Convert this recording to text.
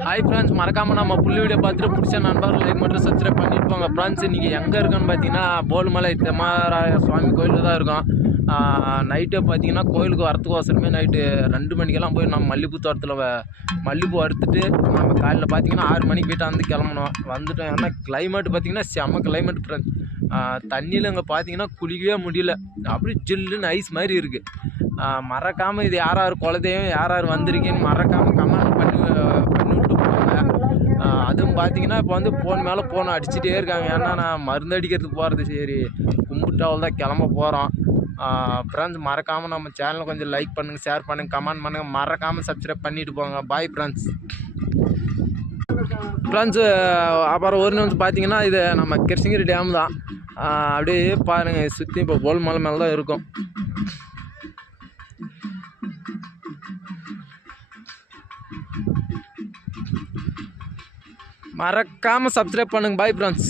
Hi friends, மறக்காமல் நம்ம புள்ளி வீடியோ பார்த்துட்டு பிடிச்ச நண்பர்கள் லைக் மட்டும் சப்ஸ்கிரைப் பண்ணிட்டு போங்க ஃப்ரெண்ட்ஸ். நீங்கள் எங்கே இருக்கோன்னு பார்த்தீங்கன்னா போலுமலை தெம்மாராய சுவாமி கோயிலில் தான் இருக்கோம். நைட்டு பார்த்தீங்கன்னா கோயிலுக்கு வரத்துக்கோசரமே நைட்டு 2 மணிக்கெல்லாம் போய் நம்ம மல்லிகைப்பூ தோட்டத்தில் மல்லிகைப்பூ அறுத்துட்டு நம்ம காலையில் பார்த்தீங்கன்னா 6 மணிக்கு போய்ட்டு வந்து கிளம்பணும். வந்துட்டோம். ஏன்னா கிளைமேட் பார்த்தீங்கன்னா செம்ம கிளைமேட் ஃப்ரெண்ட்ஸ். தண்ணியில் இங்கே பார்த்தீங்கன்னா குளிக்கவே முடியல, அப்படி ஜில்லுன்னு ஐஸ் மாதிரி இருக்குது. மறக்காமல் இது யார் குலதெய்வம் யார் வந்திருக்கீங்கன்னு மறக்காமல் கமெண்ட் பண்ணி விட்டு போவாங்க. அதுவும் பார்த்தீங்கன்னா இப்போ வந்து ஃபோன் மேலே ஃபோன் அடிச்சுட்டே இருக்காங்க. ஏன்னா நான் மருந்து அடிக்கிறதுக்கு போகிறது, சரி கும்பிட்டாவில் தான் கிளம்ப போகிறோம். ஃப்ரெண்ட்ஸ், மறக்காமல் நம்ம சேனலை கொஞ்சம் லைக் பண்ணுங்கள், ஷேர் பண்ணுங்கள், கமெண்ட் பண்ணுங்கள், மறக்காமல் சப்ஸ்கிரைப் பண்ணிவிட்டு போங்க. Bye friends. ஃப்ரெண்ட்ஸு அப்புறம் ஒரு நிமிஷம் பார்த்தீங்கன்னா இது நம்ம கிருஷ்ணகிரி டேம் தான். அப்படியே பாருங்கள், சுற்றி இப்போ போல் மலை மேலே தான் இருக்கும். மறக்காமல் சப்ஸ்கிரைப் பண்ணுங்கள். Bye friends.